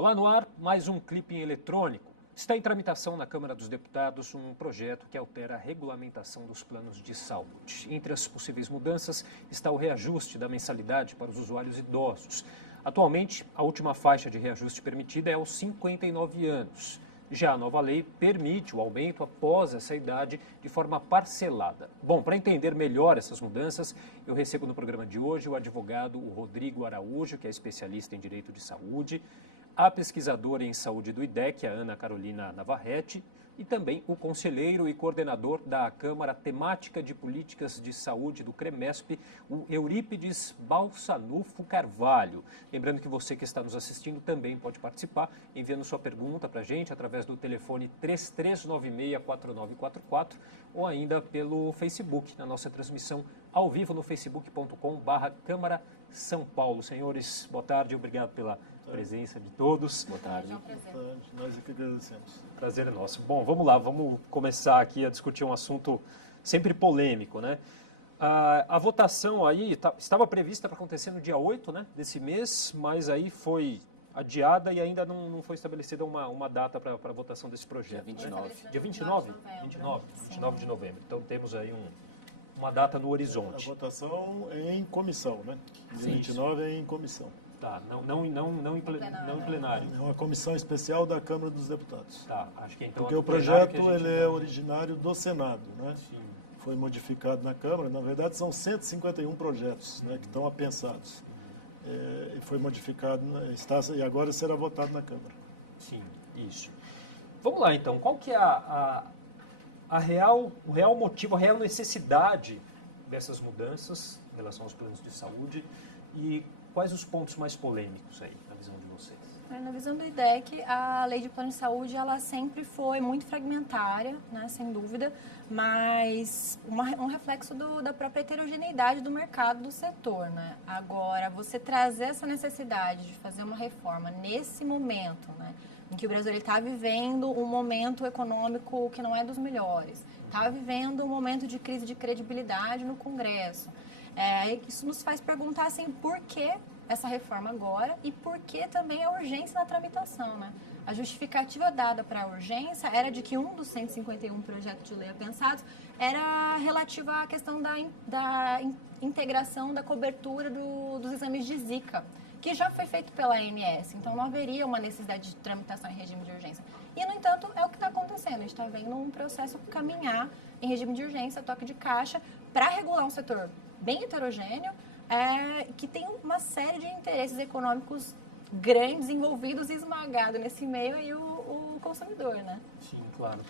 Olá, no ar, mais um clipe eletrônico. Está em tramitação na Câmara dos Deputados um projeto que altera a regulamentação dos planos de saúde. Entre as possíveis mudanças está o reajuste da mensalidade para os usuários idosos. Atualmente, a última faixa de reajuste permitida é aos 59 anos. Já a nova lei permite o aumento após essa idade de forma parcelada. Bom, para entender melhor essas mudanças, eu recebo no programa de hoje o advogado Rodrigo Araújo, que é especialista em direito de saúde, a pesquisadora em saúde do IDEC, a Ana Carolina Navarrete, e também o conselheiro e coordenador da Câmara Temática de Políticas de Saúde do CREMESP, o Eurípides Balsanufo Carvalho. Lembrando que você que está nos assistindo também pode participar, enviando sua pergunta para a gente através do telefone 3396-4944 ou ainda pelo Facebook, na nossa transmissão ao vivo no facebook.com/Câmara São Paulo. Senhores, boa tarde, obrigado pela presença de todos. Boa tarde. Nós é que agradecemos. Prazer é nosso. Bom, vamos lá, vamos começar aqui a discutir um assunto sempre polêmico, né? A votação aí estava prevista para acontecer no dia 8, né, desse mês, mas aí foi adiada e ainda não foi estabelecida uma data para a votação desse projeto. Dia 29. Né? Dia 29? 29 de novembro. Então temos aí uma data no horizonte. A votação é em comissão, né? Sim, 29 é em comissão. Tá, não em plenário. É uma comissão especial da Câmara dos Deputados. Tá, acho que então... Porque o projeto ele é originário do Senado, né? Sim. Foi modificado na Câmara. Na verdade, são 151 projetos, né, que estão apensados. E foi modificado, e agora será votado na Câmara. Sim, isso. Vamos lá, então. Qual que é o real motivo, a real necessidade dessas mudanças em relação aos planos de saúde e quais os pontos mais polêmicos aí, na visão de vocês? Na visão do IDEC, a lei de plano de saúde ela sempre foi muito fragmentária, né, sem dúvida, mas um reflexo da própria heterogeneidade do mercado do setor. Né? Agora, você trazer essa necessidade de fazer uma reforma nesse momento, né, em que o Brasil está vivendo um momento econômico que não é dos melhores, está vivendo um momento de crise de credibilidade no Congresso. Isso nos faz perguntar assim, por que essa reforma agora e por que também a urgência na tramitação, né? A justificativa dada para a urgência era de que um dos 151 projetos de lei apensados era relativo à questão da integração da cobertura dos exames de Zika, que já foi feito pela ANS, então não haveria uma necessidade de tramitação em regime de urgência. E, no entanto, é o que está acontecendo, a gente está vendo um processo caminhar em regime de urgência, toque de caixa, para regular um setor bem heterogêneo, que tem uma série de interesses econômicos grandes envolvidos e esmagados nesse meio aí o consumidor, né? Sim, claro.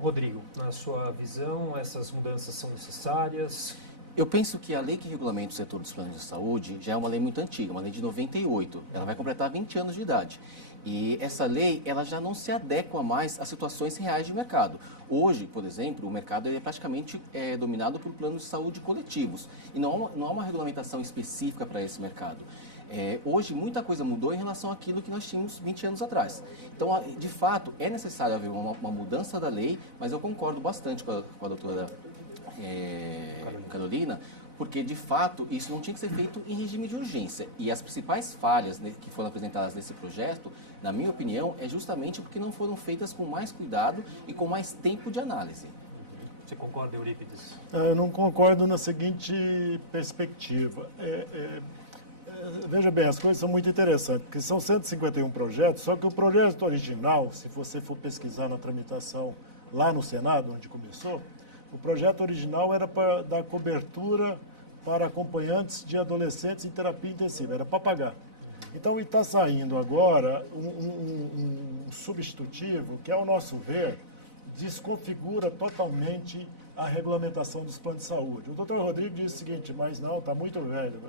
Rodrigo, na sua visão, essas mudanças são necessárias? Eu penso que a lei que regulamenta o setor dos planos de saúde já é uma lei muito antiga, uma lei de 98. Ela vai completar 20 anos de idade. E essa lei, ela já não se adequa mais às situações reais de mercado. Hoje, por exemplo, o mercado é praticamente dominado por planos de saúde coletivos. E não há uma regulamentação específica para esse mercado. Hoje, muita coisa mudou em relação àquilo que nós tínhamos 20 anos atrás. Então, de fato, é necessário haver uma mudança da lei, mas eu concordo bastante com a doutora Carolina, porque, de fato, isso não tinha que ser feito em regime de urgência. E as principais falhas que foram apresentadas nesse projeto, na minha opinião, é justamente porque não foram feitas com mais cuidado e com mais tempo de análise. Você concorda, Eurípides? Eu não concordo na seguinte perspectiva. Veja bem, as coisas são muito interessantes, porque são 151 projetos, só que o projeto original, se você for pesquisar na tramitação lá no Senado, onde começou, o projeto original era para dar cobertura para acompanhantes de adolescentes em terapia intensiva, era para pagar. Então, está saindo agora um substitutivo que, ao nosso ver, desconfigura totalmente a regulamentação dos planos de saúde. O doutor Rodrigo disse o seguinte, mas não, está muito velho.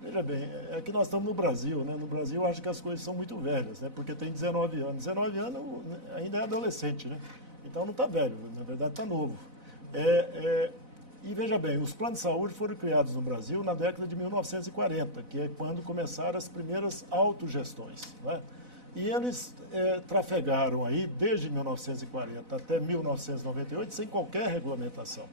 Veja bem, é que nós estamos no Brasil, né? No Brasil, eu acho que as coisas são muito velhas, né? Porque tem 19 anos. 19 anos ainda é adolescente, né? Então, não está velho, na verdade, está novo. E veja bem, os planos de saúde foram criados no Brasil na década de 1940, que é quando começaram as primeiras autogestões, né? E eles trafegaram aí desde 1940 até 1998 sem qualquer regulamentação.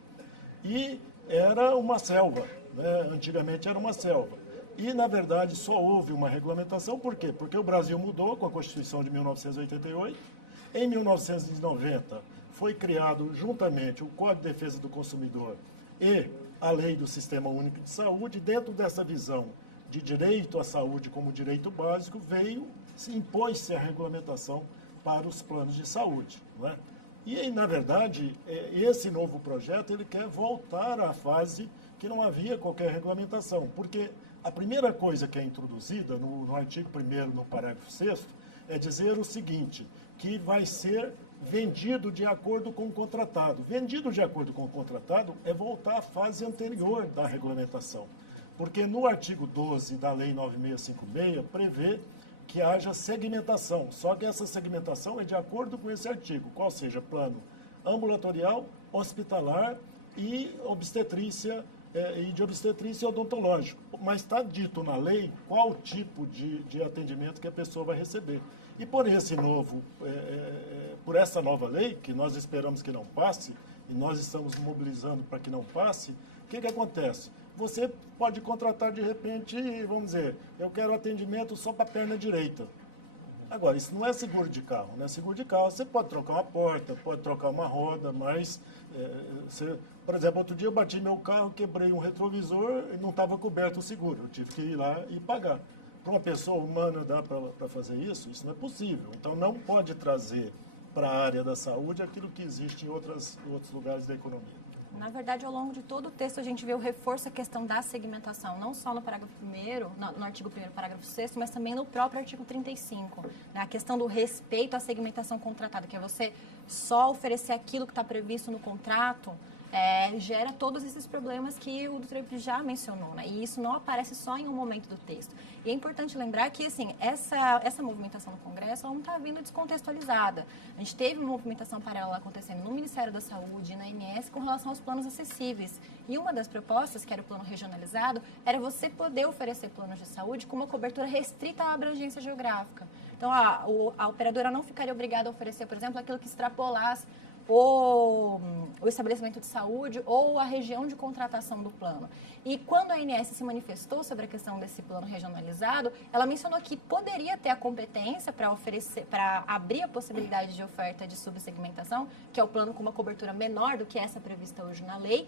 E era uma selva, né? Antigamente era uma selva. E, na verdade, só houve uma regulamentação, por quê? Porque o Brasil mudou com a Constituição de 1988. Em 1990, foi criado juntamente o Código de Defesa do Consumidor e a Lei do Sistema Único de Saúde. Dentro dessa visão de direito à saúde como direito básico, impôs-se a regulamentação para os planos de saúde. Não é? E, na verdade, esse novo projeto ele quer voltar à fase que não havia qualquer regulamentação, porque a primeira coisa que é introduzida no artigo 1º, no parágrafo 6º, é dizer o seguinte, que vai ser vendido de acordo com o contratado. Vendido de acordo com o contratado é voltar à fase anterior da regulamentação, porque no artigo 12 da Lei 9656 prevê que haja segmentação, só que essa segmentação é de acordo com esse artigo, qual seja plano ambulatorial, hospitalar e obstetrícia e de obstetrícia odontológico. Mas está dito na lei qual tipo de atendimento que a pessoa vai receber. E por por essa nova lei, que nós esperamos que não passe, e nós estamos mobilizando para que não passe, o que acontece? Você pode contratar de repente, vamos dizer, eu quero atendimento só para a perna direita. Agora, isso não é seguro de carro, né? Seguro de carro, você pode trocar uma porta, pode trocar uma roda, mas, por exemplo, outro dia eu bati meu carro, quebrei um retrovisor e não estava coberto o seguro. Eu tive que ir lá e pagar. Para uma pessoa humana dá para fazer isso? Isso não é possível. Então, não pode trazer para a área da saúde aquilo que existe em outros lugares da economia. Na verdade, ao longo de todo o texto, a gente vê o reforço a questão da segmentação, não só no parágrafo 1º, no artigo 1º, parágrafo 6º, mas também no próprio artigo 35. Né? A questão do respeito à segmentação contratada, que é você só oferecer aquilo que está previsto no contrato, gera todos esses problemas que o Dr. Euclides já mencionou, né? E isso não aparece só em um momento do texto. E é importante lembrar que, assim, essa movimentação no Congresso ela não está vindo descontextualizada. A gente teve uma movimentação paralela acontecendo no Ministério da Saúde e na ANS com relação aos planos acessíveis. E uma das propostas, que era o plano regionalizado, era você poder oferecer planos de saúde com uma cobertura restrita à abrangência geográfica. Então, a operadora não ficaria obrigada a oferecer, por exemplo, aquilo que extrapolasse o estabelecimento de saúde ou a região de contratação do plano. E quando a ANS se manifestou sobre a questão desse plano regionalizado, ela mencionou que poderia ter a competência para abrir a possibilidade de oferta de subsegmentação, que é o plano com uma cobertura menor do que essa prevista hoje na lei,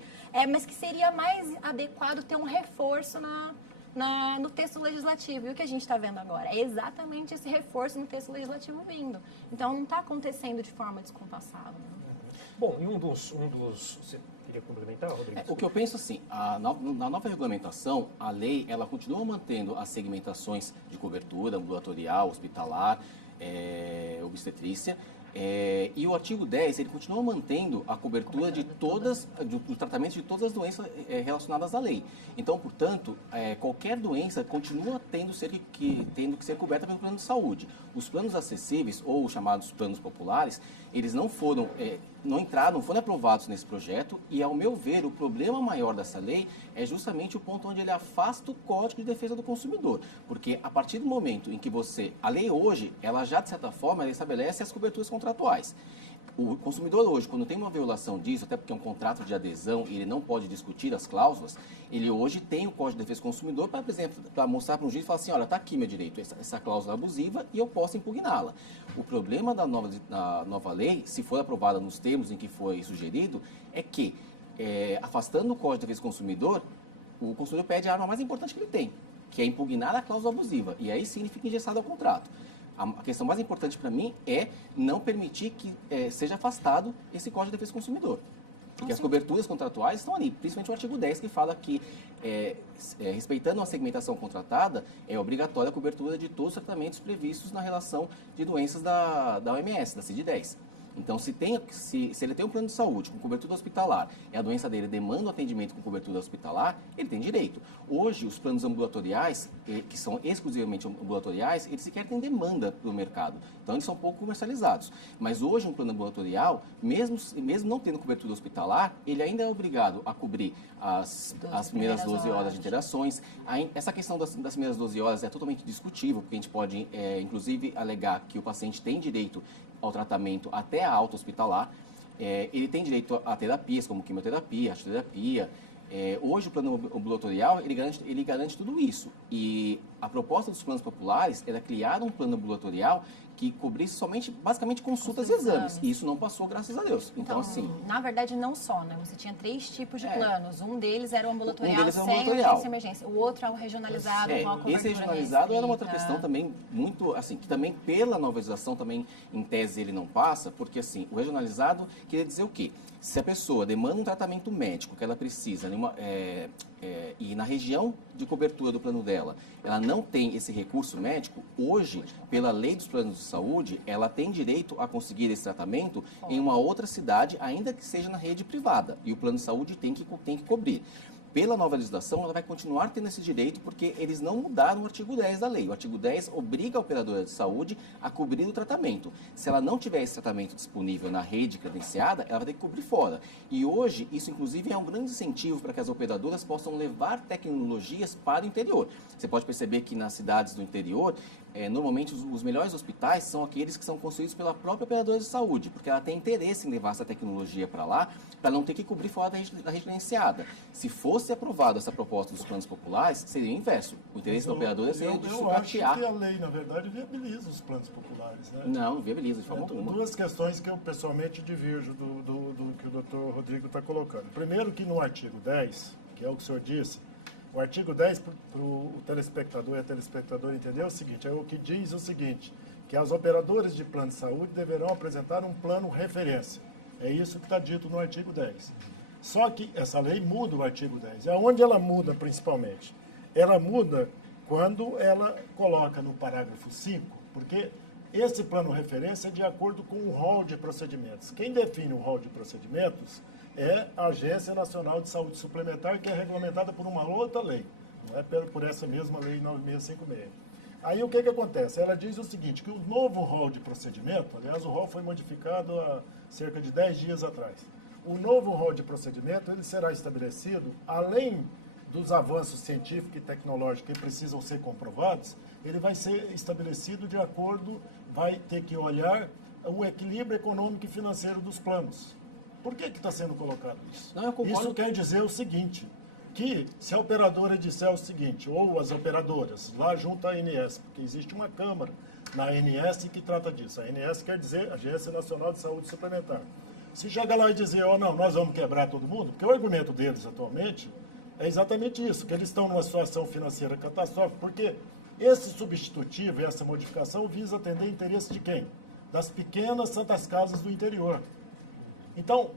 mas que seria mais adequado ter um reforço no texto legislativo. E o que a gente está vendo agora é exatamente esse reforço no texto legislativo vindo. Então, não está acontecendo de forma descompassada. Né? Bom, e um dos... Você queria complementar, Rodrigo? O que eu penso assim, na nova regulamentação, a lei ela continua mantendo as segmentações de cobertura ambulatorial, hospitalar, obstetrícia, e o artigo 10, ele continua mantendo a cobertura de do tratamento de todas as doenças relacionadas à lei. Então, portanto, qualquer doença continua tendo que ser coberta pelo plano de saúde. Os planos acessíveis, ou chamados planos populares, eles não foram aprovados nesse projeto e, ao meu ver, o problema maior dessa lei é justamente o ponto onde ele afasta o Código de Defesa do Consumidor. Porque a partir do momento em que a lei hoje, ela já, de certa forma, ela estabelece as coberturas contratuais. O consumidor hoje, quando tem uma violação disso, até porque é um contrato de adesão e ele não pode discutir as cláusulas, ele hoje tem o Código de Defesa do Consumidor para, por exemplo, para mostrar para um juiz e falar assim, olha, está aqui meu direito, essa cláusula abusiva e eu posso impugná-la. O problema da nova lei, se for aprovada nos termos em que foi sugerido, é que, afastando o Código de Defesa do Consumidor, o consumidor perde a arma mais importante que ele tem, que é impugnar a cláusula abusiva, e aí sim ele fica engessado ao contrato. A questão mais importante para mim é não permitir que seja afastado esse Código de Defesa do Consumidor. Porque as coberturas contratuais estão ali, principalmente o artigo 10, que fala que, respeitando a segmentação contratada, é obrigatória a cobertura de todos os tratamentos previstos na relação de doenças da OMS, da CID-10. Então, se ele tem um plano de saúde com cobertura hospitalar e a doença dele demanda um atendimento com cobertura hospitalar, ele tem direito. Hoje, os planos ambulatoriais, que são exclusivamente ambulatoriais, eles sequer têm demanda no mercado. Então, eles são pouco comercializados. Mas hoje, um plano ambulatorial, mesmo não tendo cobertura hospitalar, ele ainda é obrigado a cobrir as primeiras 12 horas de interações. Essa questão das primeiras 12 horas é totalmente discutível, porque a gente pode, inclusive, alegar que o paciente tem direito ao tratamento até a alta hospitalar. Ele tem direito a terapias como quimioterapia, radioterapia, Hoje o plano ambulatorial, ele garante tudo isso. E a proposta dos planos populares era criar um plano ambulatorial que cobrisse somente, basicamente, consultas e exames. E isso não passou, graças a Deus. Então, assim... Na verdade, não só, né? Você tinha 3 tipos de planos. Um deles era o ambulatorial deles era o sem ambulatorial. urgência e emergência. O outro é o regionalizado, com a cobertura Esse regionalizado era uma outra restrita. questão também muito, assim, que também pela nova legislação também, em tese, ele não passa, porque, assim, o regionalizado queria dizer o quê? Se a pessoa demanda um tratamento médico que ela precisa e na região de cobertura do plano dela, ela não tem esse recurso médico, hoje, pela lei dos planos de saúde, ela tem direito a conseguir esse tratamento em uma outra cidade, ainda que seja na rede privada. E o plano de saúde tem que cobrir. Pela nova legislação, ela vai continuar tendo esse direito porque eles não mudaram o artigo 10 da lei. O artigo 10 obriga a operadora de saúde a cobrir o tratamento. Se ela não tiver esse tratamento disponível na rede credenciada, ela vai ter que cobrir fora. E hoje, isso inclusive é um grande incentivo para que as operadoras possam levar tecnologias para o interior. Você pode perceber que nas cidades do interior, normalmente os melhores hospitais são aqueles que são construídos pela própria operadora de saúde, porque ela tem interesse em levar essa tecnologia para lá, para não ter que cobrir fora da rede credenciada. Se fosse aprovada essa proposta dos planos populares, seria o inverso. O interesse da operadora seria de sucatear. Eu acho que a lei, na verdade, viabiliza os planos populares. Né? Não viabiliza de forma alguma. Duas questões que eu pessoalmente divirjo do que o doutor Rodrigo está colocando. Primeiro que no artigo 10, que é o que o senhor disse, o artigo 10, para o telespectador e a telespectadora entender, é o seguinte, é o que diz o seguinte, que as operadoras de plano de saúde deverão apresentar um plano referência. É isso que está dito no artigo 10. Só que essa lei muda o artigo 10. É onde ela muda principalmente. Ela muda quando ela coloca no parágrafo 5, porque esse plano referência é de acordo com o rol de procedimentos. Quem define o rol de procedimentos é a Agência Nacional de Saúde Suplementar, que é regulamentada por uma outra lei, não é por essa mesma lei 9656. Aí o que acontece? Ela diz o seguinte, que o novo rol de procedimento, aliás, o rol foi modificado há cerca de 10 dias atrás. O novo rol de procedimento, ele será estabelecido, além dos avanços científicos e tecnológicos que precisam ser comprovados, ele vai ser estabelecido de acordo, vai ter que olhar o equilíbrio econômico e financeiro dos planos. Por que está sendo colocado isso? Não, eu concordo. Isso quer dizer o seguinte, que se a operadora disser o seguinte, ou as operadoras, lá junto à ANS, porque existe uma câmara na ANS que trata disso. A ANS quer dizer Agência Nacional de Saúde Suplementar. Se chega lá e dizer, não, nós vamos quebrar todo mundo, porque o argumento deles atualmente é exatamente isso, que eles estão numa situação financeira catastrófica, porque esse substitutivo e essa modificação visa atender interesse de quem? Das pequenas santas casas do interior. Então,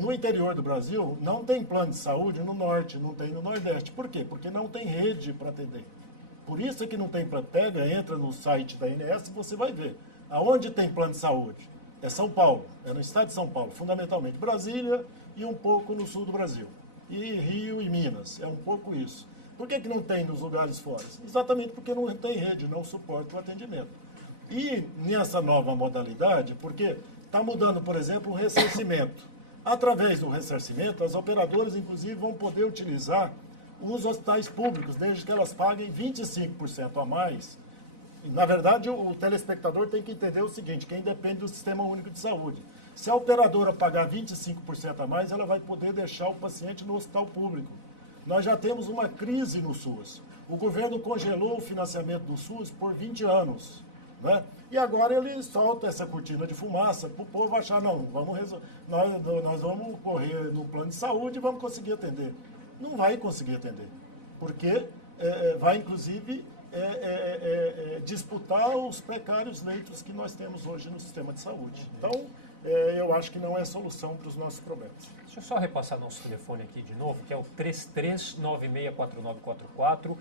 no interior do Brasil, não tem plano de saúde no norte, não tem no nordeste. Por quê? Porque não tem rede para atender. Por isso é que não tem plano. Entra no site da ANS e você vai ver. Aonde tem plano de saúde? É São Paulo, é no estado de São Paulo, fundamentalmente. Brasília e um pouco no sul do Brasil. E Rio e Minas, é um pouco isso. Por que não tem nos lugares fora? Exatamente porque não tem rede, não suporta o atendimento. E nessa nova modalidade, porque está mudando, por exemplo, o ressarcimento. Através do ressarcimento, as operadoras, inclusive, vão poder utilizar os hospitais públicos, desde que elas paguem 25% a mais. Na verdade, o telespectador tem que entender o seguinte, quem depende do Sistema Único de Saúde. Se a operadora pagar 25% a mais, ela vai poder deixar o paciente no hospital público. Nós já temos uma crise no SUS. O governo congelou o financiamento do SUS por 20 anos. Né? E agora ele solta essa cortina de fumaça para o povo achar, não, nós vamos correr no plano de saúde e vamos conseguir atender. Não vai conseguir atender, porque vai, inclusive, disputar os precários leitos que nós temos hoje no sistema de saúde. Então, eu acho que não é solução para os nossos problemas. Deixa eu só repassar nosso telefone aqui de novo, que é o 33964944.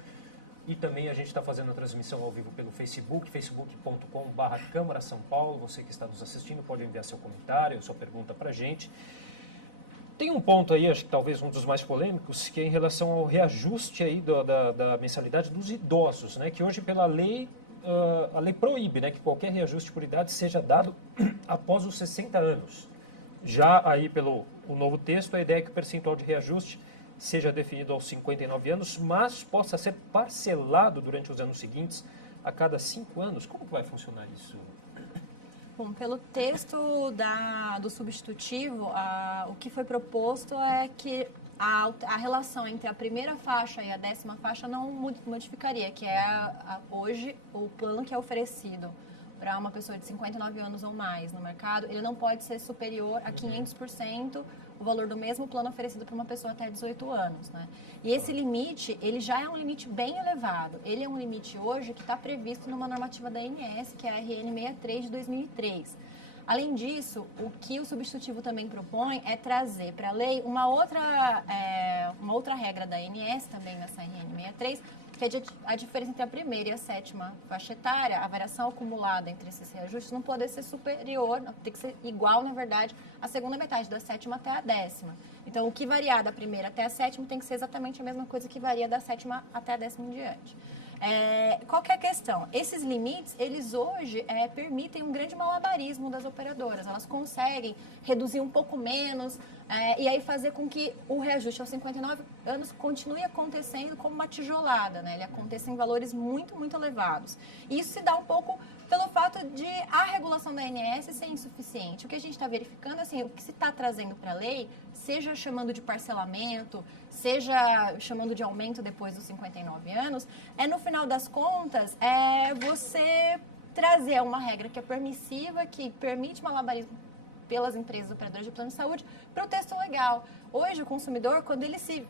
E também a gente está fazendo a transmissão ao vivo pelo Facebook, facebook.com/Câmara São Paulo. Você que está nos assistindo pode enviar seu comentário, sua pergunta para a gente. Tem um ponto aí, acho que talvez um dos mais polêmicos, que é em relação ao reajuste aí da mensalidade dos idosos, né? Que hoje pela lei, a lei proíbe, né, que qualquer reajuste por idade seja dado após os 60 anos. Já aí pelo o novo texto, a ideia é que o percentual de reajuste seja definido aos 59 anos, mas possa ser parcelado durante os anos seguintes, a cada 5 anos. Como que vai funcionar isso? Bom, pelo texto do substitutivo, o que foi proposto é que a relação entre a primeira faixa e a 10ª faixa não modificaria, que é hoje o plano que é oferecido para uma pessoa de 59 anos ou mais no mercado, ele não pode ser superior a 500% o valor do mesmo plano oferecido para uma pessoa até 18 anos, né? E esse limite, ele já é um limite bem elevado. Ele é um limite hoje que está previsto numa normativa da ANS, que é a RN 63 de 2003. Além disso, o que o substitutivo também propõe é trazer para a lei uma outra regra da ANS, também nessa RN 63, que é a diferença entre a primeira e a 7ª faixa etária, a variação acumulada entre esses reajustes não pode ser superior, tem que ser igual, na verdade, à segunda metade, da 7ª até a 10ª. Então, o que variar da primeira até a 7ª tem que ser exatamente a mesma coisa que varia da 7ª até a 10ª em diante. Qual que é a questão? Esses limites, eles hoje permitem um grande malabarismo das operadoras. Elas conseguem reduzir um pouco menos e aí fazer com que o reajuste aos 59 anos continue acontecendo como uma tijolada, né? Ele aconteça em valores muito, muito elevados. E isso se dá um pouco pelo fato de a regulação da ANS ser insuficiente. O que a gente está verificando, assim, o que se está trazendo para a lei, seja chamando de parcelamento, seja chamando de aumento depois dos 59 anos, no final das contas, você trazer uma regra que é permissiva, que permite malabarismo pelas empresas operadoras de plano de saúde, para o texto legal. Hoje, o consumidor, quando ele se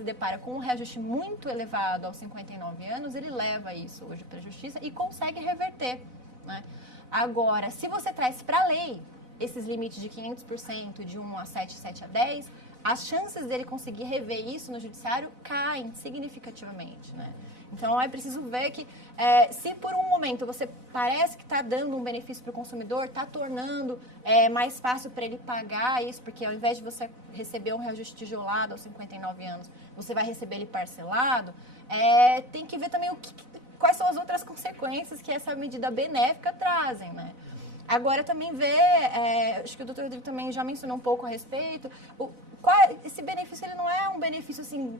depara com um reajuste muito elevado aos 59 anos, ele leva isso hoje para a justiça e consegue reverter, né? Agora, se você traz para a lei esses limites de 500%, de 1 a 7, 7 a 10, as chances dele conseguir rever isso no judiciário caem significativamente, né? Então, é preciso ver que, se por um momento você parece que está dando um benefício para o consumidor, está tornando mais fácil para ele pagar isso, porque ao invés de você receber um reajuste tijolado aos 59 anos, você vai receber ele parcelado, tem que ver também quais são as outras consequências que essa medida benéfica trazem, né? Agora, também ver, acho que o doutor Rodrigo também já mencionou um pouco a respeito, esse benefício ele não é um benefício, assim,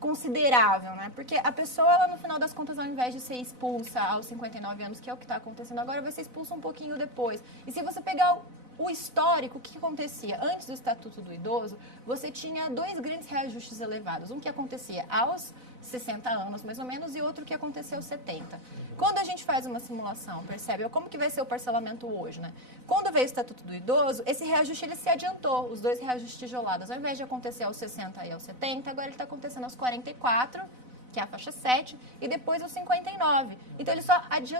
considerável, né? Porque a pessoa, ela, no final das contas, ao invés de ser expulsa aos 59 anos, que é o que está acontecendo agora, vai ser expulsa um pouquinho depois. E se você pegar o histórico, o que acontecia? Antes do Estatuto do Idoso, você tinha 2 grandes reajustes elevados. Um que acontecia aos 60 anos, mais ou menos, e outro que acontecia aos 70. Quando a gente faz uma simulação, percebe como que vai ser o parcelamento hoje, né? Quando veio o Estatuto do Idoso, esse reajuste ele se adiantou, os 2 reajustes tijolados. Ao invés de acontecer aos 60 e aos 70, agora ele está acontecendo aos 44, que é a faixa 7, e depois aos 59. Então,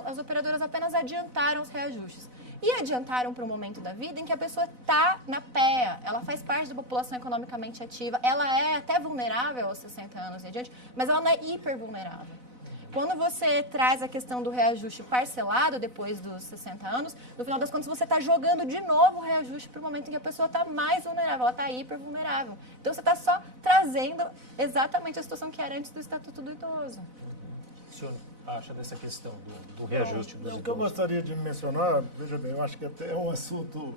as operadoras apenas adiantaram os reajustes. E adiantaram para um momento da vida em que a pessoa está na PEA, ela faz parte da população economicamente ativa, ela é até vulnerável aos 60 anos e adiante, mas ela não é hipervulnerável. Quando você traz a questão do reajuste parcelado depois dos 60 anos, no final das contas você está jogando de novo o reajuste para o momento em que a pessoa está mais vulnerável, ela está hipervulnerável. Então você está só trazendo exatamente a situação que era antes do Estatuto do Idoso. O senhor acha dessa questão do reajuste dos idosos? O que eu gostaria de mencionar, veja bem, eu acho que até é um assunto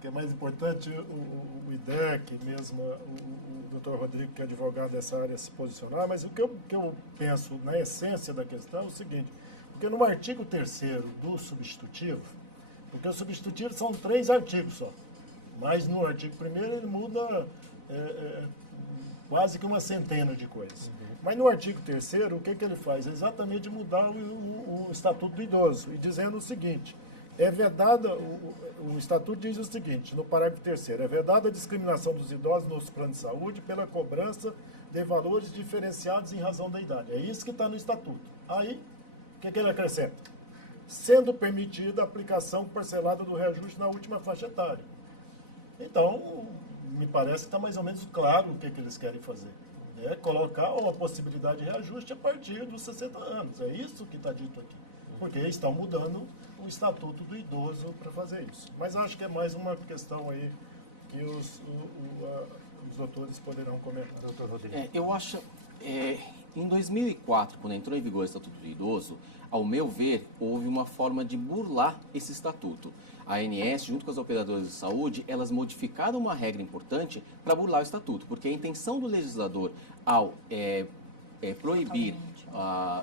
que é mais importante o IDEC, mesmo o Dr. Rodrigo, que é advogado dessa área, se posicionar, mas o que eu penso na essência da questão é o seguinte, porque no artigo 3º do substitutivo, porque o substitutivo são 3 artigos só, mas no artigo 1º ele muda quase que uma centena de coisas. Mas no artigo 3º, o que ele faz? É exatamente mudar o Estatuto do Idoso, e dizendo o seguinte, é vedada, o Estatuto diz o seguinte, no parágrafo 3º, é vedada a discriminação dos idosos nos planos de saúde pela cobrança de valores diferenciados em razão da idade. É isso que está no Estatuto. Aí, o que ele acrescenta? Sendo permitida a aplicação parcelada do reajuste na última faixa etária. Então, me parece que está mais ou menos claro o que eles querem fazer. Colocar uma possibilidade de reajuste a partir dos 60 anos. É isso que está dito aqui. Porque estão mudando o Estatuto do Idoso para fazer isso. Mas acho que é mais uma questão aí que os doutores poderão comentar. Doutor Rodrigo. Eu acho, em 2004, quando entrou em vigor o Estatuto do Idoso, ao meu ver, houve uma forma de burlar esse estatuto. A ANS, junto com as operadoras de saúde, elas modificaram uma regra importante para burlar o estatuto, porque a intenção do legislador, ao proibir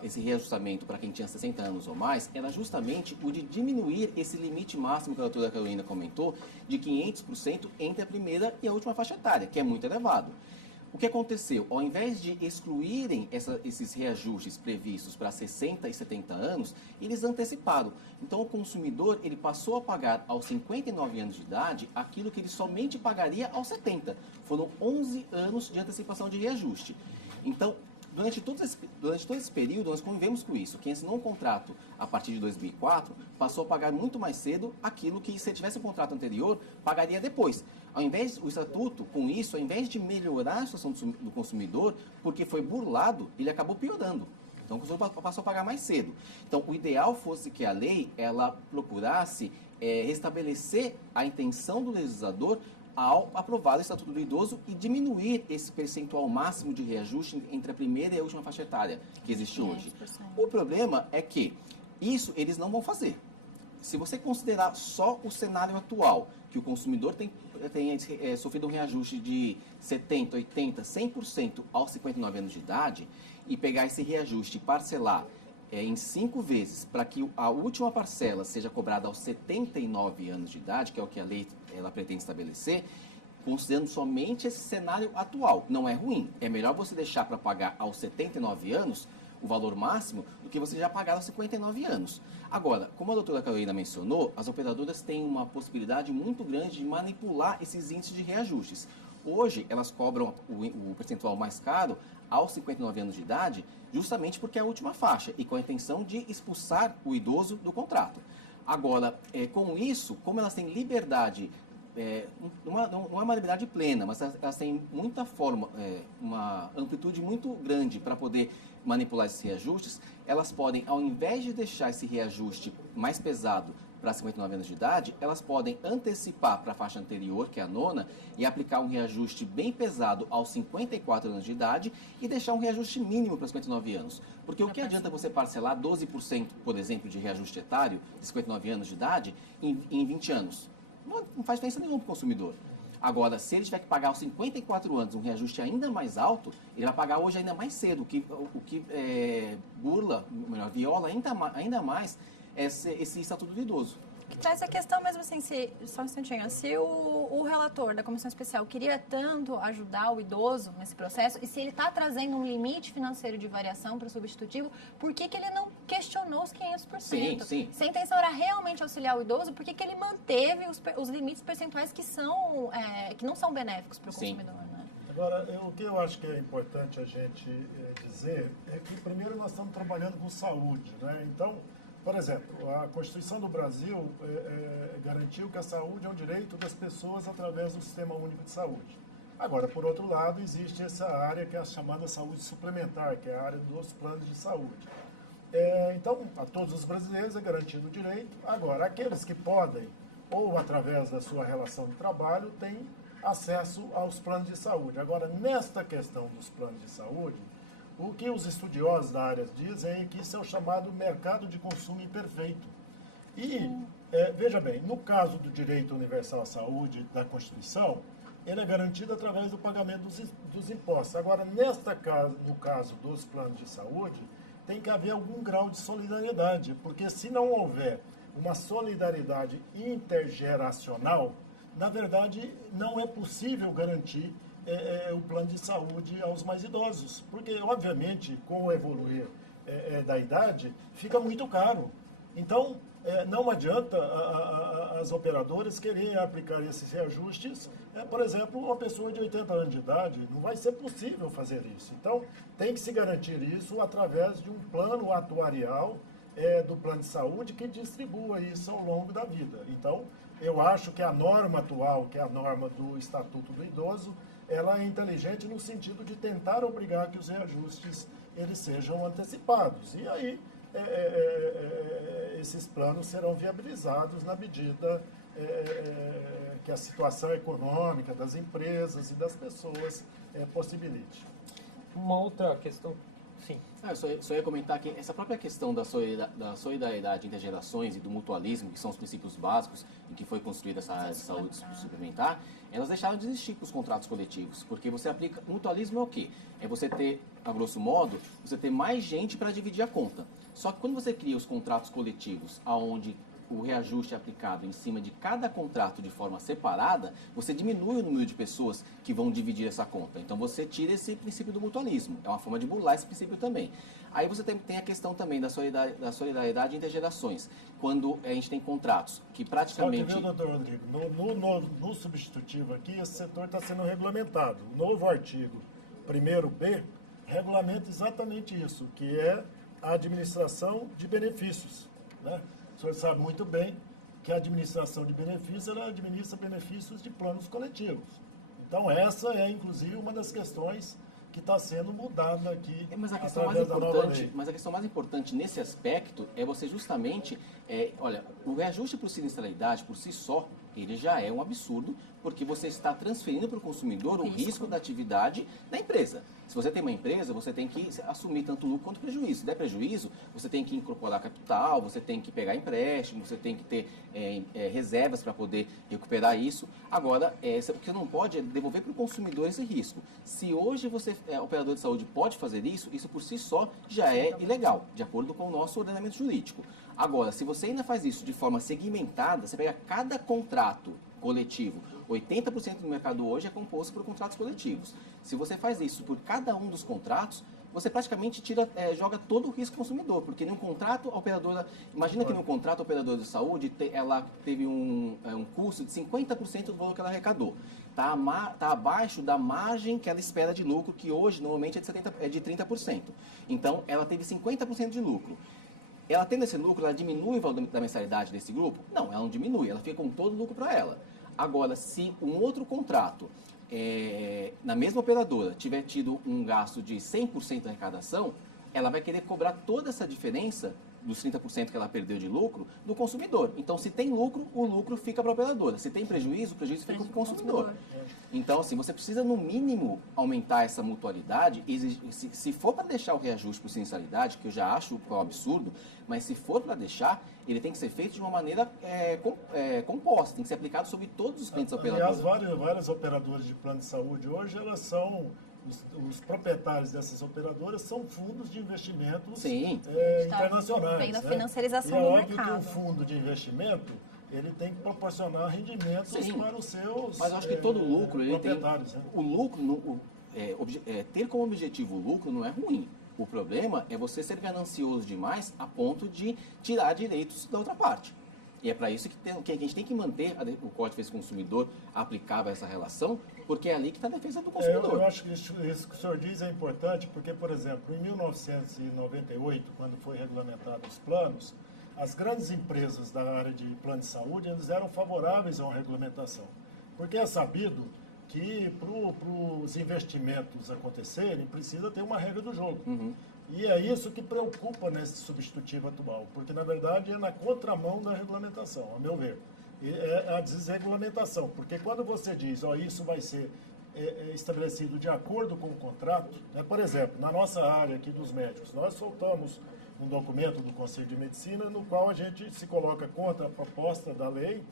esse reajustamento para quem tinha 60 anos ou mais era justamente o de diminuir esse limite máximo que a doutora Carolina comentou, de 500% entre a primeira e a última faixa etária, que é muito elevado. O que aconteceu? Ao invés de excluírem esses reajustes previstos para 60 e 70 anos, eles anteciparam. Então, o consumidor ele passou a pagar aos 59 anos de idade aquilo que ele somente pagaria aos 70. Foram 11 anos de antecipação de reajuste. Então, durante todo esse período, nós convivemos com isso. Quem assinou um contrato a partir de 2004 passou a pagar muito mais cedo aquilo que, se tivesse um contrato anterior, pagaria depois. O Estatuto, com isso, ao invés de melhorar a situação do consumidor, porque foi burlado, ele acabou piorando. Então, o consumidor passou a pagar mais cedo. Então, o ideal fosse que a lei ela procurasse restabelecer a intenção do legislador ao aprovar o Estatuto do Idoso e diminuir esse percentual máximo de reajuste entre a primeira e a última faixa etária que existe hoje. O problema é que isso eles não vão fazer. Se você considerar só o cenário atual, que o consumidor tem sofrido um reajuste de 70%, 80%, 100% aos 59 anos de idade, e pegar esse reajuste e parcelar em 5 vezes, para que a última parcela seja cobrada aos 79 anos de idade, que é o que a lei ela pretende estabelecer, considerando somente esse cenário atual. Não é ruim. É melhor você deixar para pagar aos 79 anos o valor máximo do que você já pagar aos 59 anos. Agora, como a doutora Carolina mencionou, as operadoras têm uma possibilidade muito grande de manipular esses índices de reajustes. Hoje, elas cobram o percentual mais caro aos 59 anos de idade, justamente porque é a última faixa e com a intenção de expulsar o idoso do contrato. Agora, com isso, como elas têm liberdade, não é uma liberdade plena, mas elas têm muita forma, uma amplitude muito grande para poder manipular esses reajustes, elas podem, ao invés de deixar esse reajuste mais pesado para 59 anos de idade, elas podem antecipar para a faixa anterior, que é a nona, e aplicar um reajuste bem pesado aos 54 anos de idade e deixar um reajuste mínimo para 59 anos. Porque o que adianta você parcelar 12%, por exemplo, de reajuste etário de 59 anos de idade em 20 anos? Não faz diferença nenhuma para o consumidor. Agora, se ele tiver que pagar aos 54 anos um reajuste ainda mais alto, ele vai pagar hoje ainda mais cedo, o que viola ainda mais esse Estatuto do Idoso. Que traz a questão mesmo assim, só um instantinho, se o relator da Comissão Especial queria tanto ajudar o idoso nesse processo, e se ele está trazendo um limite financeiro de variação para o substitutivo, por que ele não questionou os 500%? Sim. Se a intenção era realmente auxiliar o idoso, por que ele manteve os limites percentuais que não são benéficos para o consumidor? Né? Agora, o que eu acho que é importante a gente dizer é que, primeiro, nós estamos trabalhando com saúde, né? Então, por exemplo, a Constituição do Brasil garantiu que a saúde é um direito das pessoas através do Sistema Único de Saúde. Agora, por outro lado, existe essa área que é a chamada saúde suplementar, que é a área dos planos de saúde. Então, a todos os brasileiros é garantido o direito. Agora, aqueles que podem, ou através da sua relação de trabalho, têm acesso aos planos de saúde. Agora, nesta questão dos planos de saúde, o que os estudiosos da área dizem é que isso é o chamado mercado de consumo imperfeito. E, veja bem, no caso do direito universal à saúde da Constituição, ele é garantido através do pagamento dos impostos. Agora, no caso dos planos de saúde, tem que haver algum grau de solidariedade, porque se não houver uma solidariedade intergeracional, na verdade, não é possível garantir o plano de saúde aos mais idosos, porque, obviamente, com o evoluir da idade, fica muito caro. Então, não adianta as operadoras quererem aplicar esses reajustes. Por exemplo, uma pessoa de 80 anos de idade, não vai ser possível fazer isso. Então, tem que se garantir isso através de um plano atuarial do plano de saúde que distribua isso ao longo da vida. Então, eu acho que a norma atual, que é a norma do Estatuto do Idoso, ela é inteligente no sentido de tentar obrigar que os reajustes eles sejam antecipados. E aí, esses planos serão viabilizados na medida que a situação econômica das empresas e das pessoas possibilite. Uma outra questão Sim. Só ia comentar que essa própria questão da solidariedade entre gerações e do mutualismo, que são os princípios básicos em que foi construída essa área de saúde suplementar, elas deixaram de existir com os contratos coletivos, porque você aplica... Mutualismo é o quê? É você ter, a grosso modo, você ter mais gente para dividir a conta. Só que quando você cria os contratos coletivos, aonde o reajuste é aplicado em cima de cada contrato de forma separada, você diminui o número de pessoas que vão dividir essa conta. Então você tira esse princípio do mutualismo. É uma forma de burlar esse princípio também. Aí você tem a questão também da solidariedade entre gerações. Quando a gente tem contratos que praticamente... Só que, viu, doutor Rodrigo, no substitutivo aqui, esse setor está sendo regulamentado. O novo artigo 1º-B regulamenta exatamente isso, que é a administração de benefícios, né? O senhor sabe muito bem que a administração de benefícios, ela administra benefícios de planos coletivos. Então, essa é, inclusive, uma das questões que está sendo mudada aqui mas a questão mais importante nesse aspecto é você justamente... olha, o reajuste por sinistralidade, por si só, ele já é um absurdo, porque você está transferindo para o consumidor o risco da atividade da empresa. Se você tem uma empresa, você tem que assumir tanto lucro quanto prejuízo. Se der prejuízo, você tem que incorporar capital, você tem que pegar empréstimo, você tem que ter reservas para poder recuperar isso. Agora, o que não pode é devolver para o consumidor esse risco. Se hoje você, operador de saúde, pode fazer isso, isso por si só já é ilegal, de acordo com o nosso ordenamento jurídico. Agora, se você ainda faz isso de forma segmentada, você pega cada contrato coletivo, 80% do mercado hoje é composto por contratos coletivos. Se você faz isso por cada um dos contratos, você praticamente joga todo o risco consumidor, porque num contrato, a operadora... Imagina que num contrato, a operadora de saúde, ela teve um custo de 50% do valor que ela arrecadou. Está abaixo da margem que ela espera de lucro, que hoje, normalmente, é de 30%. Então, ela teve 50% de lucro. Ela tendo esse lucro, ela diminui o valor da mensalidade desse grupo? Não, ela não diminui, ela fica com todo o lucro para ela. Agora, se um outro contrato, na mesma operadora, tiver tido um gasto de 100% da arrecadação, ela vai querer cobrar toda essa diferença dos 30% que ela perdeu de lucro do consumidor. Então, se tem lucro, o lucro fica para a operadora. Se tem prejuízo, o prejuízo fica para o consumidor. Então, assim, você precisa, no mínimo, aumentar essa mutualidade. Se for para deixar o reajuste por sinistralidade, que eu já acho um absurdo, mas se for para deixar, ele tem que ser feito de uma maneira composta, tem que ser aplicado sobre todos os clientes da operadora. Aliás, várias operadoras de plano de saúde hoje, elas são... Os proprietários dessas operadoras são fundos de investimentos internacionais. Vem da financiarização do mercado. É óbvio que o fundo de investimento ele tem que proporcionar rendimentos para os seus mas eu acho que todo lucro, ele tem, proprietários. Né? O lucro, ter como objetivo o lucro não é ruim. O problema é você ser ganancioso demais a ponto de tirar direitos da outra parte. E é para isso que a gente tem que manter o Código de Defesa do Consumidor aplicável a essa relação, porque é ali que está a defesa do consumidor. Eu acho que isso que o senhor diz é importante, porque, por exemplo, em 1998, quando foi regulamentado os planos, as grandes empresas da área de plano de saúde eles eram favoráveis a uma regulamentação. Porque é sabido que para os investimentos acontecerem, precisa ter uma regra do jogo. Uhum. E é isso que preocupa nesse substitutivo atual, porque, na verdade, é na contramão da regulamentação, a meu ver. É a desregulamentação, porque quando você diz, isso vai ser estabelecido de acordo com o contrato, né? Por exemplo, na nossa área aqui dos médicos, nós soltamos um documento do Conselho de Medicina no qual a gente se coloca contra a proposta da lei,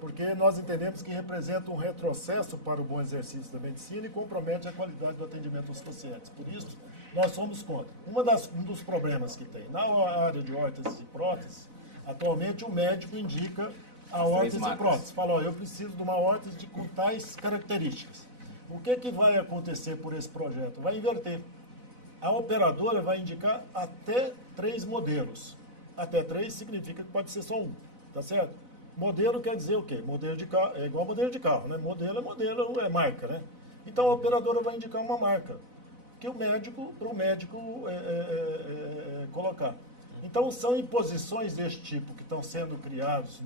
porque nós entendemos que representa um retrocesso para o bom exercício da medicina e compromete a qualidade do atendimento aos pacientes. Por isso, nós somos contra. Um dos problemas que tem na área de órteses e próteses, atualmente o médico indica a órtese e prótese. Fala, eu preciso de uma órtese com tais características. O que vai acontecer por esse projeto? Vai inverter. A operadora vai indicar até 3 modelos. Até 3 significa que pode ser só um, tá certo? Modelo quer dizer o quê? Modelo de carro, é igual modelo de carro, né? Modelo é modelo, é marca, né? Então a operadora vai indicar uma marca que para o médico colocar. Então são imposições desse tipo que estão sendo criados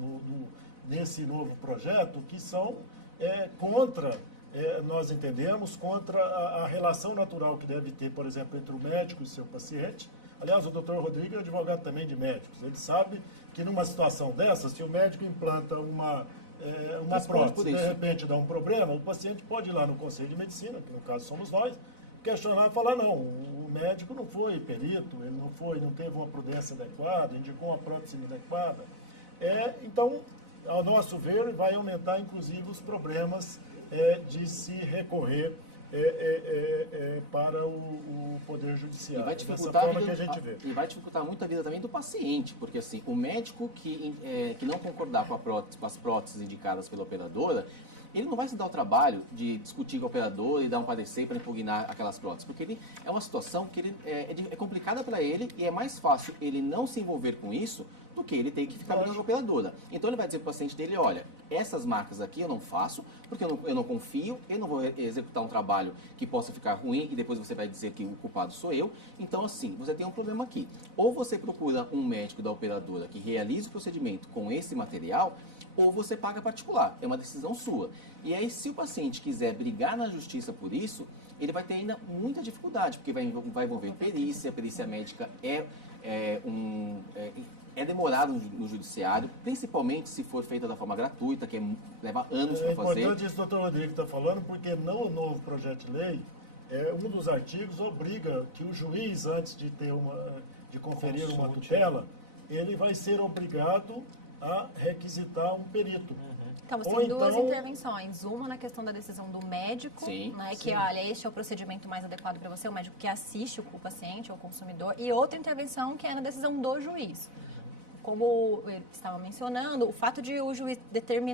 nesse novo projeto que são contra, nós entendemos, contra a relação natural que deve ter, por exemplo, entre o médico e seu paciente. Aliás, o doutor Rodrigo é advogado também de médicos. Ele sabe que numa situação dessa, se o médico implanta uma prótese, de repente dá um problema, o paciente pode ir lá no Conselho de Medicina, que no caso somos nós, questionar e falar, não, o médico não foi perito, ele não teve uma prudência adequada, indicou uma prótese inadequada. Então, ao nosso ver, vai aumentar, inclusive, os problemas de se recorrer para o Poder Judiciário. E vai dificultar a vida, que a gente vê. E vai dificultar muito a vida também do paciente, porque assim, o médico que não concordar com as próteses indicadas pela operadora, ele não vai se dar o trabalho de discutir com o operador e dar um parecer para impugnar aquelas próteses, porque é uma situação que é complicada para ele e é mais fácil ele não se envolver com isso do que ele ter que ficar brigando com a operadora. Então ele vai dizer para o paciente dele, olha, essas marcas aqui eu não faço, porque eu não confio, eu não vou executar um trabalho que possa ficar ruim e depois você vai dizer que o culpado sou eu. Então assim, você tem um problema aqui. Ou você procura um médico da operadora que realize o procedimento com esse material, ou você paga particular. É uma decisão sua. E aí, se o paciente quiser brigar na justiça por isso, ele vai ter ainda muita dificuldade, porque vai envolver perícia, a perícia médica é demorado no judiciário, principalmente se for feita da forma gratuita, que leva anos para fazer. É importante isso que o doutor Rodrigo está falando, porque no novo projeto de lei, um dos artigos obriga que o juiz, antes de conferir uma tutela, ele vai ser obrigado a requisitar um perito. Então, você tem duas intervenções. Uma na questão da decisão do médico, né, que, olha, este é o procedimento mais adequado para você, o médico que assiste o paciente ou o consumidor. E outra intervenção que é na decisão do juiz. Como ele estava mencionando, o fato de o juiz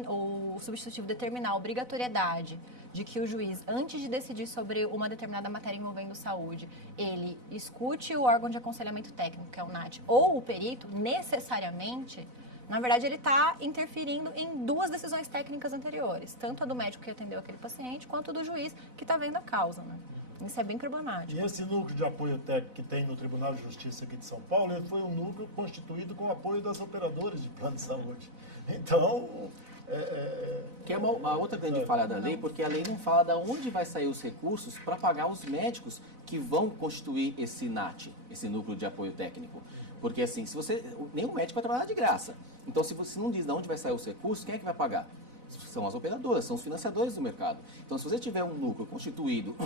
o substitutivo determinar a obrigatoriedade de que o juiz, antes de decidir sobre uma determinada matéria envolvendo saúde, ele escute o órgão de aconselhamento técnico, que é o NAT, ou o perito, necessariamente, na verdade, ele está interferindo em duas decisões técnicas anteriores, tanto a do médico que atendeu aquele paciente, quanto a do juiz que está vendo a causa, né? Isso é bem problemático. E esse núcleo de apoio técnico que tem no Tribunal de Justiça aqui de São Paulo, ele foi um núcleo constituído com o apoio das operadoras de plano de saúde. Então... Que é uma outra grande falha da lei, porque a lei não fala de onde vai sair os recursos para pagar os médicos que vão constituir esse NAT, esse núcleo de apoio técnico. Porque assim, nenhum médico vai trabalhar de graça. Então, se você não diz de onde vai sair os recursos, quem é que vai pagar? São as operadoras, são os financiadores do mercado. Então, se você tiver um núcleo constituído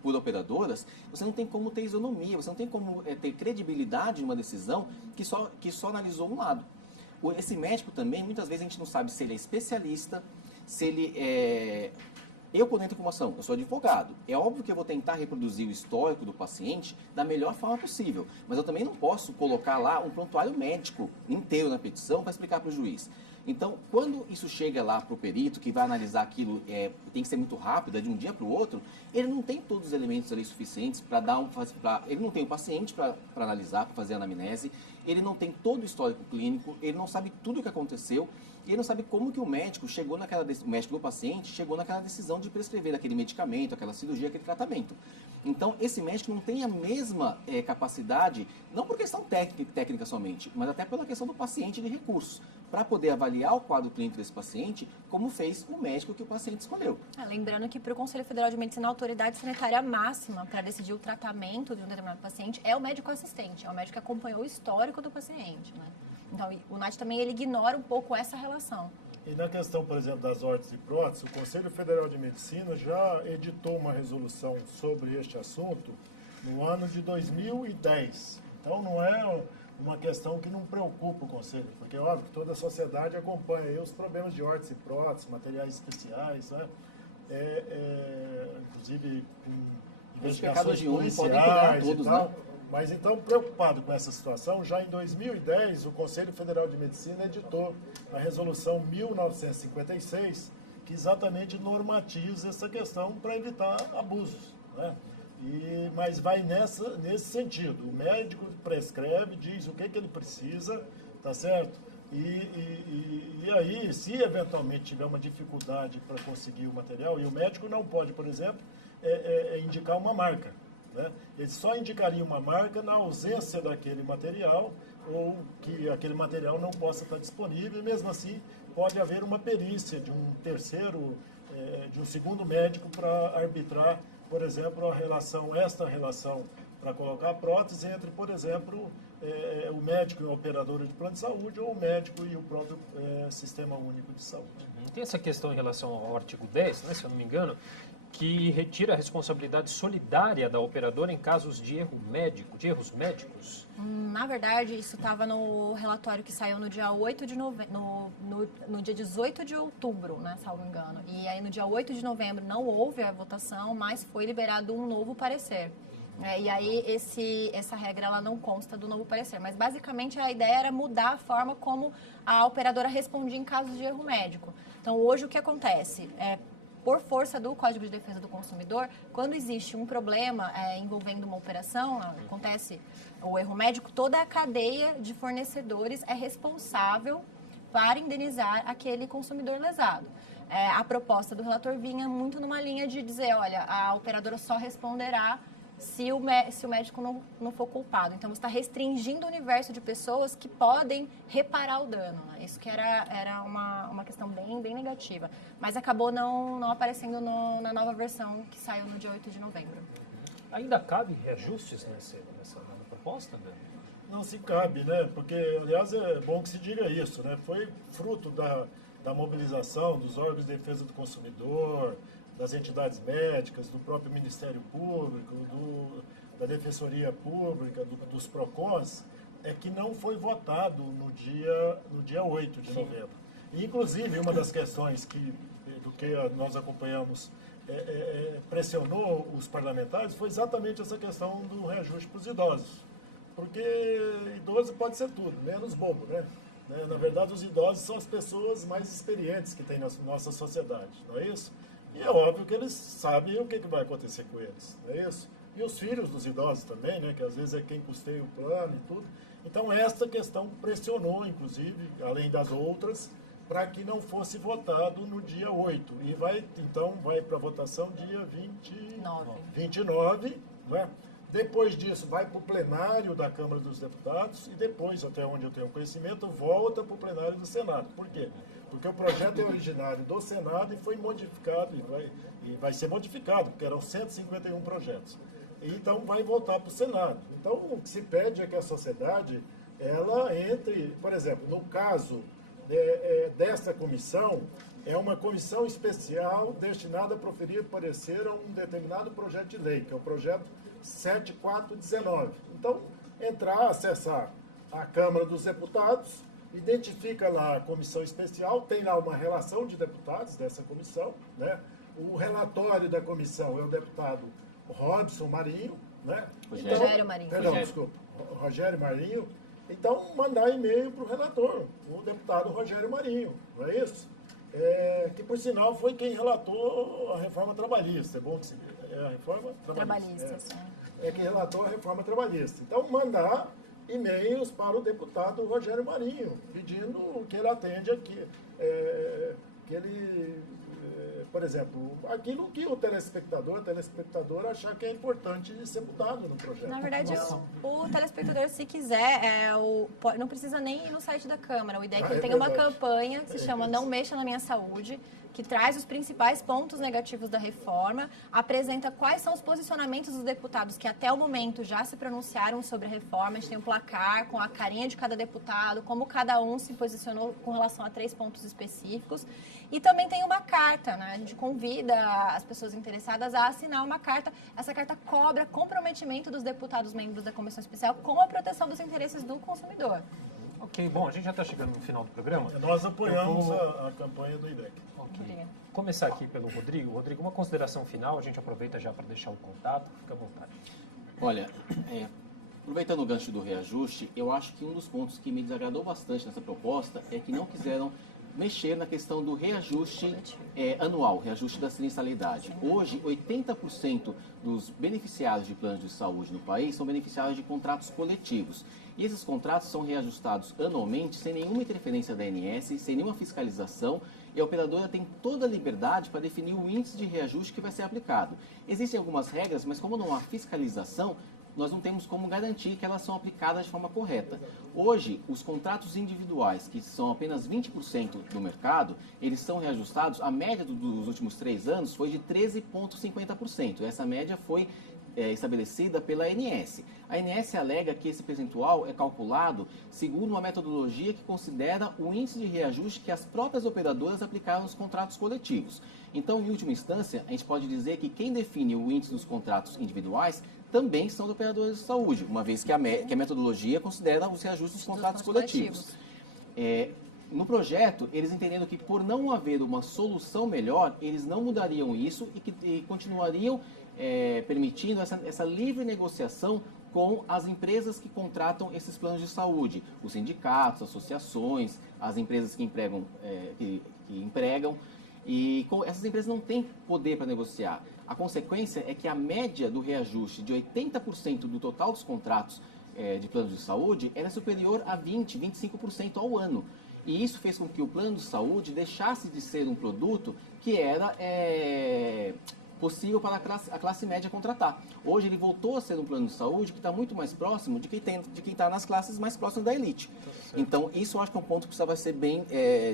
por operadoras, você não tem como ter isonomia, você não tem como ter credibilidade numa decisão que só analisou um lado. Esse médico também, muitas vezes a gente não sabe se ele é especialista, se ele é... Eu, quando entro com uma ação, eu sou advogado. É óbvio que eu vou tentar reproduzir o histórico do paciente da melhor forma possível. Mas eu também não posso colocar lá um prontuário médico inteiro na petição para explicar para o juiz. Então, quando isso chega lá para o perito, que vai analisar aquilo, tem que ser muito rápido, de um dia para o outro, ele não tem todos os elementos ali suficientes para ele não tem o paciente para analisar, para fazer a anamnese, ele não tem todo o histórico clínico, ele não sabe tudo o que aconteceu, e ele não sabe como que o médico o médico do paciente chegou naquela decisão de prescrever aquele medicamento, aquela cirurgia, aquele tratamento. Então, esse médico não tem a mesma capacidade, não por questão técnica somente, mas até pela questão do paciente de recursos, para poder avaliar o quadro clínico desse paciente, como fez o médico que o paciente escolheu. Lembrando que para o Conselho Federal de Medicina, a autoridade sanitária máxima para decidir o tratamento de um determinado paciente é o médico assistente, é o médico que acompanhou o histórico do paciente, né? Então, o NAT também ele ignora um pouco essa relação. E na questão, por exemplo, das órteses e próteses, o Conselho Federal de Medicina já editou uma resolução sobre este assunto no ano de 2010. Então, não é uma questão que não preocupa o Conselho, porque é óbvio que toda a sociedade acompanha aí os problemas de órteses e próteses, materiais especiais, né? Inclusive com investigações policiais todos, e tal. né? Mas então, preocupado com essa situação, já em 2010, o Conselho Federal de Medicina editou a Resolução 1956, que exatamente normatiza essa questão para evitar abusos, né? Mas vai nesse sentido. O médico prescreve, diz o que ele precisa, tá certo? E aí, se eventualmente tiver uma dificuldade para conseguir o material, e o médico não pode, por exemplo, indicar uma marca, né? Ele só indicaria uma marca na ausência daquele material ou que aquele material não possa estar disponível, e mesmo assim pode haver uma perícia de um terceiro, de um segundo médico para arbitrar, por exemplo, esta relação para colocar a prótese entre, por exemplo, o médico e a operadora de plano de saúde ou o médico e o próprio Sistema Único de Saúde. Tem essa questão em relação ao artigo 10, né, se eu não me engano, que retira a responsabilidade solidária da operadora em casos de erros médicos. Na verdade, isso estava no relatório que saiu no dia 8 de novembro, no dia 18 de outubro, né, salvo engano. E aí no dia 8 de novembro não houve a votação, mas foi liberado um novo parecer. E aí essa regra ela não consta do novo parecer. Mas basicamente a ideia era mudar a forma como a operadora respondia em casos de erro médico. Então hoje o que acontece? Por força do Código de Defesa do Consumidor, quando existe um problema envolvendo uma operação, acontece o erro médico, toda a cadeia de fornecedores é responsável para indenizar aquele consumidor lesado. A proposta do relator vinha muito numa linha de dizer, olha, a operadora só responderá se o médico não for culpado. Então, você está restringindo o universo de pessoas que podem reparar o dano. Né? Isso que era uma questão bem negativa. Mas acabou não aparecendo na nova versão que saiu no dia 8 de novembro. Ainda cabe reajustes nessa nova proposta, né? Não se cabe, né? Porque, aliás, é bom que se diga isso, né? Foi fruto da mobilização dos órgãos de defesa do consumidor, das entidades médicas, do próprio Ministério Público, da Defensoria Pública, dos PROCONs, que não foi votado no dia 8 de novembro. E, inclusive, uma das questões do que nós acompanhamos pressionou os parlamentares foi exatamente essa questão do reajuste para os idosos. Porque idoso pode ser tudo, menos bobo, né? Na verdade, os idosos são as pessoas mais experientes que tem na nossa sociedade, não é isso? E é óbvio que eles sabem o que vai acontecer com eles, não é isso? E os filhos dos idosos também, né? Que às vezes é quem custeia o plano e tudo. Então, esta questão pressionou, inclusive, além das outras, para que não fosse votado no dia 8. E vai para votação dia 29, né? Depois disso, vai para o plenário da Câmara dos Deputados e depois, até onde eu tenho conhecimento, volta para o plenário do Senado. Por quê? Porque o projeto é originário do Senado e foi modificado, e vai ser modificado, porque eram 151 projetos. Então, vai voltar para o Senado. Então, o que se pede é que a sociedade, ela entre, por exemplo, no caso desta comissão, é uma comissão especial destinada a proferir parecer a um determinado projeto de lei, que é o projeto 7419. Então, acessar a Câmara dos Deputados, identifica lá a comissão especial, tem lá uma relação de deputados dessa comissão, né? O relatório da comissão é o deputado Robson Marinho, né? Rogério Marinho. Perdão, desculpa. Rogério Marinho. Então, mandar e-mail para o relator, o deputado Rogério Marinho, não é isso? Que, por sinal, foi quem relatou a reforma trabalhista. É bom que se a reforma trabalhista. Que relatou a reforma trabalhista. Então, mandar e-mails para o deputado Rogério Marinho, pedindo que ele atende aqui, que ele, por exemplo, aquilo que o telespectador achar que é importante ser mudado no projeto. Na verdade, o telespectador, se quiser, não precisa nem ir no site da Câmara. O ideia é que ele tenha uma campanha que se chama Não Mexa na Minha Saúde, que traz os principais pontos negativos da reforma, apresenta quais são os posicionamentos dos deputados que até o momento já se pronunciaram sobre a reforma. A gente tem um placar com a carinha de cada deputado, como cada um se posicionou com relação a 3 pontos específicos. E também tem uma carta, né? A gente convida as pessoas interessadas a assinar uma carta. Essa carta cobra comprometimento dos deputados membros da Comissão Especial com a proteção dos interesses do consumidor. Ok, bom, a gente já está chegando no final do programa. Nós apoiamos a campanha do IDEC. Ok. Começar aqui pelo Rodrigo. Rodrigo, uma consideração final, a gente aproveita já para deixar o contato, fica à vontade. Olha, aproveitando o gancho do reajuste, eu acho que um dos pontos que me desagradou bastante nessa proposta é que não quiseram mexer na questão do reajuste anual, reajuste da sinistralidade. Hoje, 80% dos beneficiários de planos de saúde no país são beneficiários de contratos coletivos. E esses contratos são reajustados anualmente, sem nenhuma interferência da ANS, sem nenhuma fiscalização, e a operadora tem toda a liberdade para definir o índice de reajuste que vai ser aplicado. Existem algumas regras, mas como não há fiscalização, nós não temos como garantir que elas são aplicadas de forma correta. Hoje, os contratos individuais, que são apenas 20% do mercado, eles são reajustados, a média dos últimos 3 anos foi de 13,50%. Essa média foi estabelecida pela ANS. A ANS alega que esse percentual é calculado segundo uma metodologia que considera o índice de reajuste que as próprias operadoras aplicaram nos contratos coletivos. Então, em última instância, a gente pode dizer que quem define o índice dos contratos individuais também são os operadores de saúde, uma vez que a metodologia considera os reajustes dos contratos coletivos. No projeto, eles entendendo que por não haver uma solução melhor, eles não mudariam isso e continuariam permitindo essa livre negociação com as empresas que contratam esses planos de saúde, os sindicatos, associações, as empresas que empregam, e essas empresas não têm poder para negociar. A consequência é que a média do reajuste de 80% do total dos contratos de planos de saúde era superior a 20%, 25% ao ano. E isso fez com que o plano de saúde deixasse de ser um produto que era possível para a classe média contratar. Hoje ele voltou a ser um plano de saúde que está muito mais próximo de quem está nas classes mais próximas da elite. Então, isso eu acho que é um ponto que precisava ser bem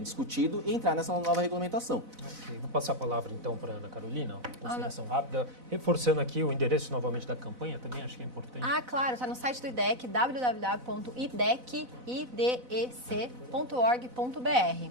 discutido e entrar nessa nova regulamentação. Okay. Vou passar a palavra então para a Ana Carolina, consideração rápida, reforçando aqui o endereço novamente da campanha, também acho que é importante. Claro, está no site do IDEC, www.idec.org.br.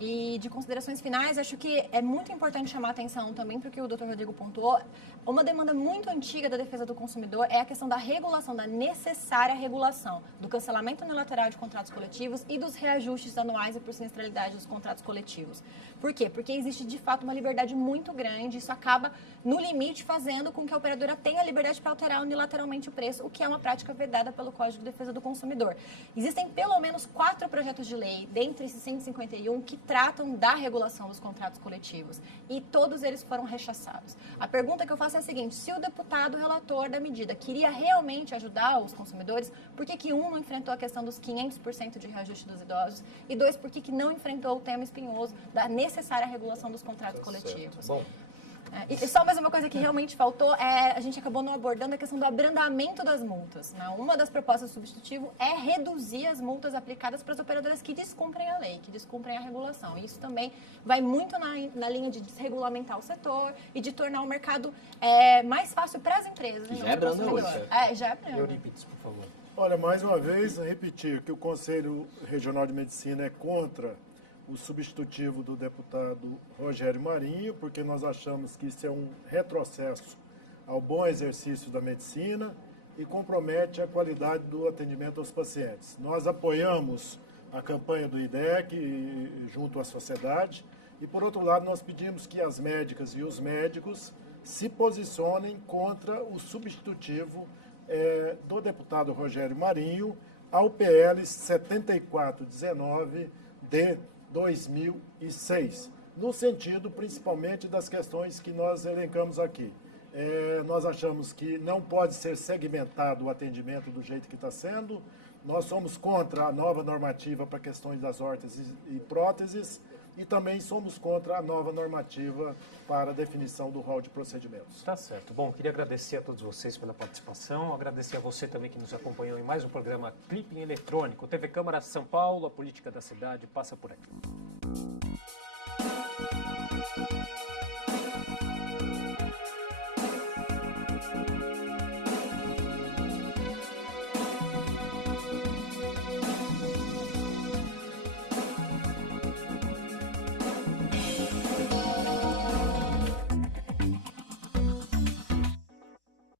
E de considerações finais, acho que é muito importante chamar a atenção também para o que o Dr. Rodrigo pontuou. Uma demanda muito antiga da defesa do consumidor é a questão da regulação, da necessária regulação, do cancelamento unilateral de contratos coletivos e dos reajustes anuais e por sinistralidade dos contratos coletivos. Por quê? Porque existe, de fato, uma liberdade muito grande. Isso acaba, no limite, fazendo com que a operadora tenha a liberdade para alterar unilateralmente o preço, o que é uma prática vedada pelo Código de Defesa do Consumidor. Existem pelo menos 4 projetos de lei, dentre esses 151, que tratam da regulação dos contratos coletivos. E todos eles foram rechaçados. A pergunta que eu faço é a seguinte: se o deputado relator da medida queria realmente ajudar os consumidores, por que que não enfrentou a questão dos 500% de reajuste dos idosos? E 2, por que não enfrentou o tema espinhoso da necessária regulação dos contratos coletivos? Bom. E só mais uma coisa que realmente faltou, a gente acabou não abordando a questão do abrandamento das multas. Né? Uma das propostas do substitutivo é reduzir as multas aplicadas para as operadoras que descumprem a lei, que descumprem a regulação. Isso também vai muito na linha de desregulamentar o setor e de tornar o mercado mais fácil para as empresas. Já é brando hoje. Já é brando. Euripides, por favor. Olha, mais uma vez, repetir que o Conselho Regional de Medicina é contra o substitutivo do deputado Rogério Marinho, porque nós achamos que isso é um retrocesso ao bom exercício da medicina e compromete a qualidade do atendimento aos pacientes. Nós apoiamos a campanha do IDEC junto à sociedade e, por outro lado, nós pedimos que as médicas e os médicos se posicionem contra o substitutivo do deputado Rogério Marinho ao PL 7419 de 2006, no sentido principalmente das questões que nós elencamos aqui. Nós achamos que não pode ser segmentado o atendimento do jeito que está sendo. Nós somos contra a nova normativa para questões das órteses e próteses e também somos contra a nova normativa para a definição do rol de procedimentos. Tá certo. Bom, queria agradecer a todos vocês pela participação, agradecer a você também que nos acompanhou em mais um programa Clipping Eletrônico. TV Câmara São Paulo, a política da cidade passa por aqui.